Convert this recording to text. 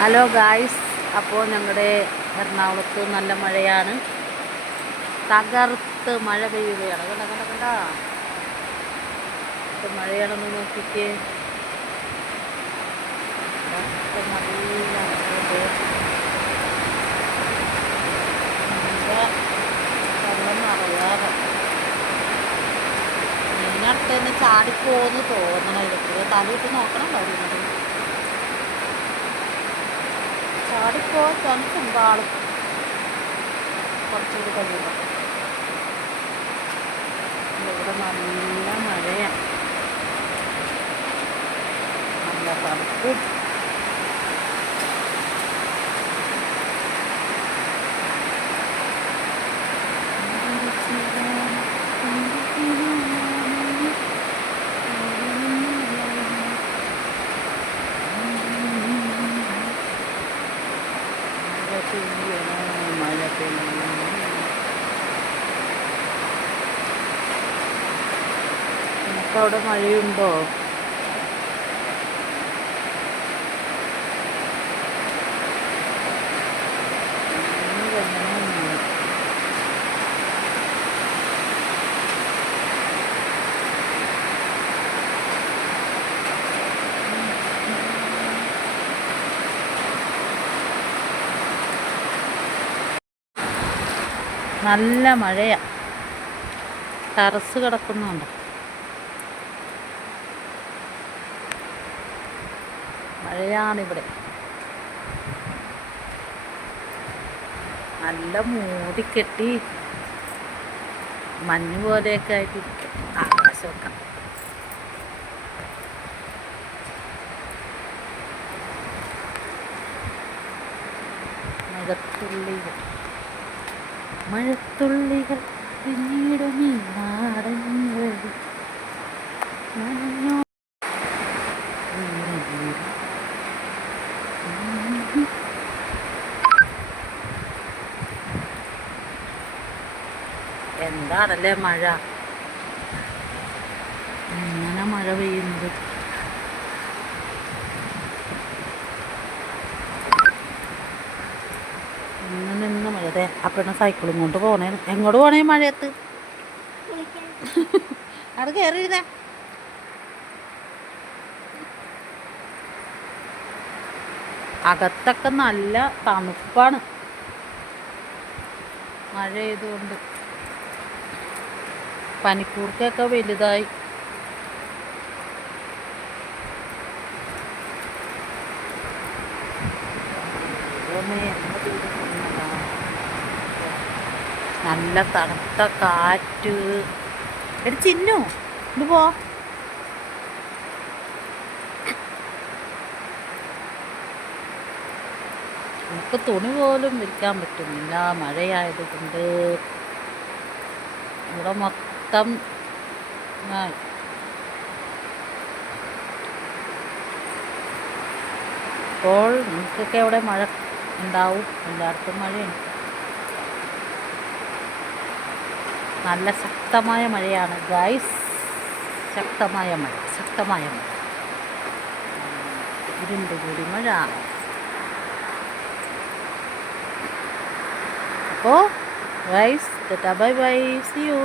Hello guys അപ്പോൾ ഞങ്ങളുടെ എറണാകുളത്ത് നല്ല മഴയാണ്. തകർത്ത് മഴ പെയ്യുകയാണ്. കണ്ട കണ്ട കണ്ട? മഴയാണെന്ന് നോക്കിക്കേ. വെള്ളം ചാടിപ്പോന്ന് തോന്നണം ഇതൊക്കെ തലയിട്ട് നോക്കണം വരുന്നത് ചാടിപ്പോ ചാൻസ് ഉണ്ടാളും കുറച്ചുകൂടി കഴിയുമ്പോൾ. ഇവിടെ നല്ല മഴയാണ്. നല്ല തണുപ്പും മഴ പെയ്യണം മഴയുണ്ടോ ഇന്ന് തന്നെ മഴ. നല്ല മഴയാണ് ടെറസ് കിടക്കുന്നുണ്ട്. മഴയാണിവിടെ. നല്ല മൂടിക്കെട്ടി മഞ്ഞ് പോലെയൊക്കെ ആയിട്ട് ആകാശമൊക്കെ മഴത്തുള്ളികൾ മഴത്തുള്ളികൾ പിന്നീടും ഈ നാടൻ. എന്താണല്ലേ മഴ? ഇങ്ങനെ മഴ പെയ്യുന്നത്. ഇന്ന് ആ പെണ്ണ് സൈക്കിളും കൊണ്ട് പോണേ. എങ്ങോട്ട് പോണേ മഴയത്ത്? അവിടെ കയറിയിരുന്നേ അകത്തൊക്കെ നല്ല തണുപ്പാണ്. മഴ ചെയ്തുകൊണ്ട് പനിക്കൂർക്കൊക്കെ വലുതായി. തീരുമാനമാ. നല്ല തണുത്ത കാറ്റ്. ഒരു ചിന്നു ഇത് പോ. നമുക്ക് തുണി പോലും വിൽക്കാൻ പറ്റുന്നില്ല. മഴയായത് കൊണ്ട് ഇവിടെ മൊത്തം. ഇപ്പോൾ നിങ്ങൾക്കൊക്കെ അവിടെ മഴ ഉണ്ടാവും. എല്ലായിടത്തും മഴയുണ്ട് നല്ല ശക്തമായ മഴയാണ് ഗൈസ് ശക്തമായ മഴ ശക്തമായ മഴ. ഇരുണ്ട് കൂടി മഴ. അപ്പോൾ guys bye bye. See you